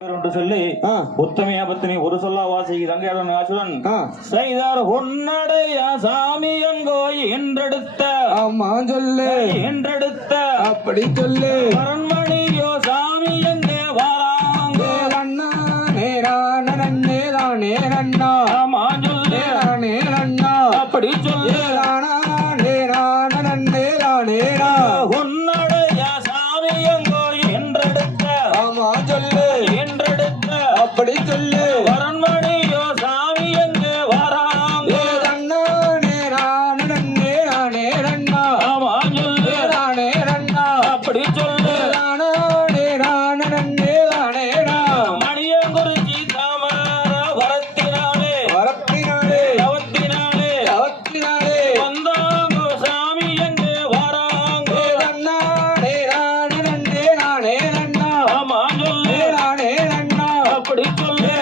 சொல்லி உத்தமையா பத்தினி ஒரு சொல்லா வாசி தங்கையாளன் ஆசுரன் செய்தார் உன்னடைய சாமி எங்கோ என்றெடுத்த ஆமா சொல்லு என்றெடுத்த அப்படி சொல்லு அரண்மணியோ சாமி எங்கே வாராங்க அண்ணா நேரா நேரா நேரண்ணா ஆமா சொல்லு நேரண்ணா அப்படி சொல்லு நேரா நேரா நேரா உன்னடைய சாமி எங்கோ என்றெடுத்த ஆமா சொல்லு என்றெடுத்த அப்படி சொல்லு அரண்மணியோ சாமி எங்கே வாராங்க அண்ணா நேரா நேரண்ணா ஆமா சொல்லு நேரண்ணா அப்படி சொல்லு நேரா நேரா மணியங்குறிச்சி தாமர வரத்தினாலே வரப்பினாலே தவத்தினாலே அவத்தினாலே வந்தாங்கோ சாமி எங்கே வாராங்க அண்ணா நேரா நேரண்ணா ஆமா சொல்லு நேரண்ணா அப்படி சொல்லு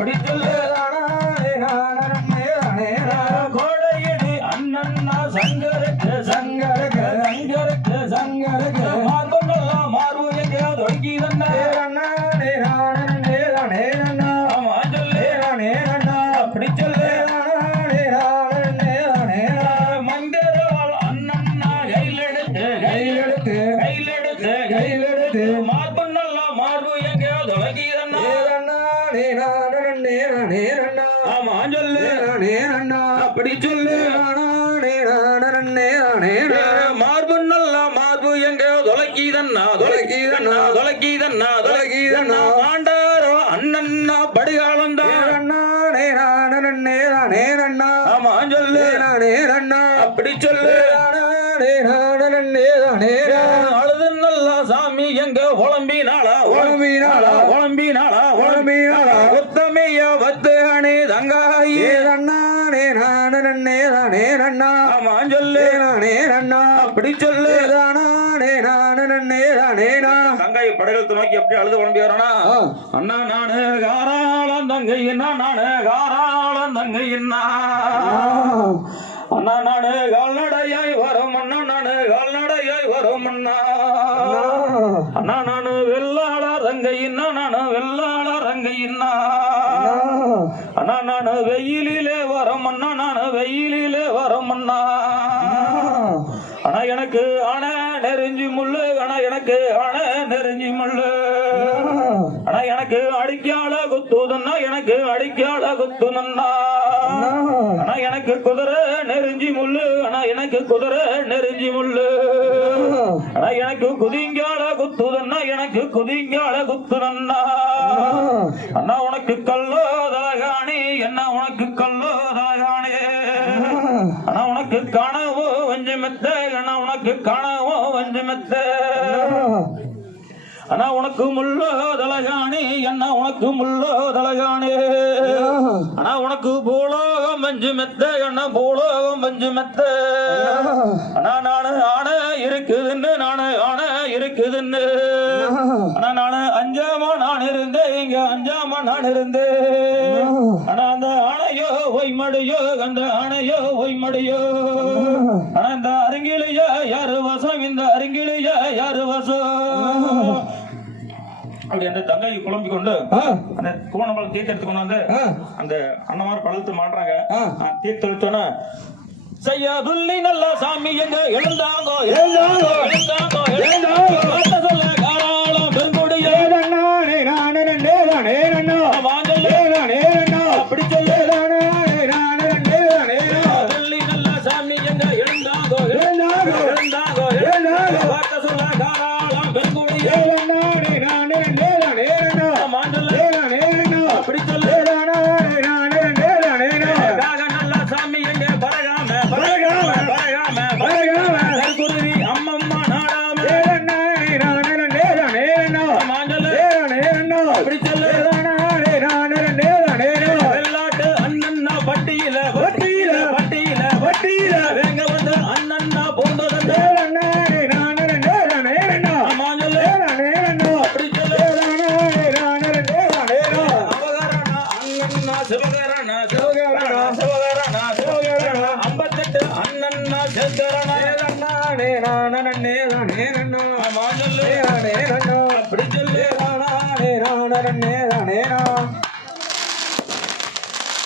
அப்படி சொல்லு தானே நானே தானே கோடையடி அண்ணன்னா சங்கருக்கு சங்கரக சங்கருக்கு சங்கரக மார்பு நல்லா மார்பு எங்க தொடங்கி தந்தே நானே நானே தானே நன்னா ஆமா சொல்லு நானே நன்னா அப்படி சொல்லு நானே நானே தானே மங்கரால் அண்ணன்னா கையிலெடுத்து கையிலெடுத்து கையிலெடுத்து கையிலெடுத்து மார்பு நல்லா மார்பு எங்க தொடங்கி தந்தா நானே நானே நானே நன்னா ஆமா சொல்லு நானே நன்னா அப்படி சொல்லு நானே நானே நானே மார்பு நல்லா மார்பு எங்க தொலைக்கீதன்னா தொலைக்கீதன்னா தொலைக்கீதன்னா தொலைக்கீதன்னா ஆண்டாரோ அண்ணன்னா படுகாலந்தான் நானே நானே நானே நன்னா ஆமா சொல்லு நானே நன்னா அப்படி சொல்லு நானே நானே தானே அழுது நல்லா சாமி எங்க உழம்பினாளா உழம்பினாளா? உழம்பினாளா உழம்பினாளா? உத்தமைய வத்து அணி தங்காயே நானே நானே தானே நன்னா ஆமா சொல்லு நானே நன்னா அப்படி சொல்லு நானே நானே தானே தங்காய் படகுலத்தை நோக்கி எப்படி அழுது உழம்பி வரானா அண்ணா நானு காராளம் தங்கையின்னா நானு காராளம் தங்கையின்னா அண்ணா நானு கால்நடையாய் வரும் அண்ணா நானு கால்நடையாய் வரும் அண்ணா அண்ணா நானு வெள்ளாள ரங்கையின்னா நானு வெள்ளாள ரங்கையின்னா அண்ணா நானு வெயிலிலே வரும் அண்ணா நானு வெயிலிலே வரும் அண்ணா ஆனா எனக்கு அண நெருஞ்சி முள்ளு ஆனா எனக்கு அண நெருஞ்சி முள்ளு ஆனா எனக்கு அடிக்கால குத்துதன்னா எனக்கு அடிக்கால குத்துனன்னா ஆனா எனக்கு குதிரை நெருஞ்சி முள்ளு ஆனா எனக்கு குதிரை நெருஞ்சி முள்ளு ஆனா எனக்கு குதிங்கால குத்துதன்னா எனக்கு குதிங்கால குத்துனன்னா அண்ணா உனக்கு கல்லோ தலகாணி என்ன உனக்கு கல்லோ தலகாணி ஆனா உனக்கு கனவோ வஞ்சி மெத்த ஆனா உனக்கு கனவோ வஞ்சி மெத்த ஆனா உனக்கு முள்ளோ தலகாணி என்ன உனக்கு முள்ளோ தலகாணி ஆனா உனக்கு பூலோகம் பஞ்சு மெத்த என்ன பூலோகம் பஞ்சு மெத்த ஆனா நானு ஆன இருக்குதுன்னு நானு ஆன இருக்குதுன்னு ஆனா நானு அஞ்சாமா நான் இருந்தேன் இங்க அஞ்சாமா நான் இருந்தேன் ஆனா அந்த ஆணையோ ஒய்மடியோ அந்த ஆணையோ ஒய்மடியோ ஆனா இந்த அருங்கிலியா யாரு வசம் இந்த அருங்கிலியா யாரு வசம் அப்படி அந்த தங்கையை குழம்பிக் கொண்டு அந்த கோணம்பழம் தீர்த்து எடுத்து கொண்டு வந்து அந்த அண்ணமார் பழத்து மாட்டுறாங்க தீர்த்து எடுத்தோன்னா செய்யாதுள்ளி நல்ல சாமி எங்க எழுந்தாங்கோ எழுந்தாங்கோ எழுந்தாங்கோ எழுந்தாங்கோ சொல்ல காராளம் பெருங்குடியே நானே நானே தானே நன்னா வாங்கல்லே அப்படி சொல்லு துள்ளி நல்ல சாமி எங்க எழுந்தாங்கோ எழுந்தாங்கோ எழுந்தாங்கோ எழுந்தாங்கோ பார்த்த சொல்ல காராளம் பெருங்குடியே அப்படி சொல்லு நல்ல சாமி எங்க பரகாம பரகாம பரகாம பரகாம குருவி அம்மம்மா நாடாம அப்படி சொல்லு வெள்ளாட்டு அண்ணன்னா பட்டியில பட்டியில பட்டியில பட்டியில வேங்க வந்து அண்ணன்னா போந்தது அப்படி சொல்லு சிவகரணா சிவகரணா சிவகரணா சிவகரணா 58 அண்ணன்னா செந்தரணா அப்படி சொல்லு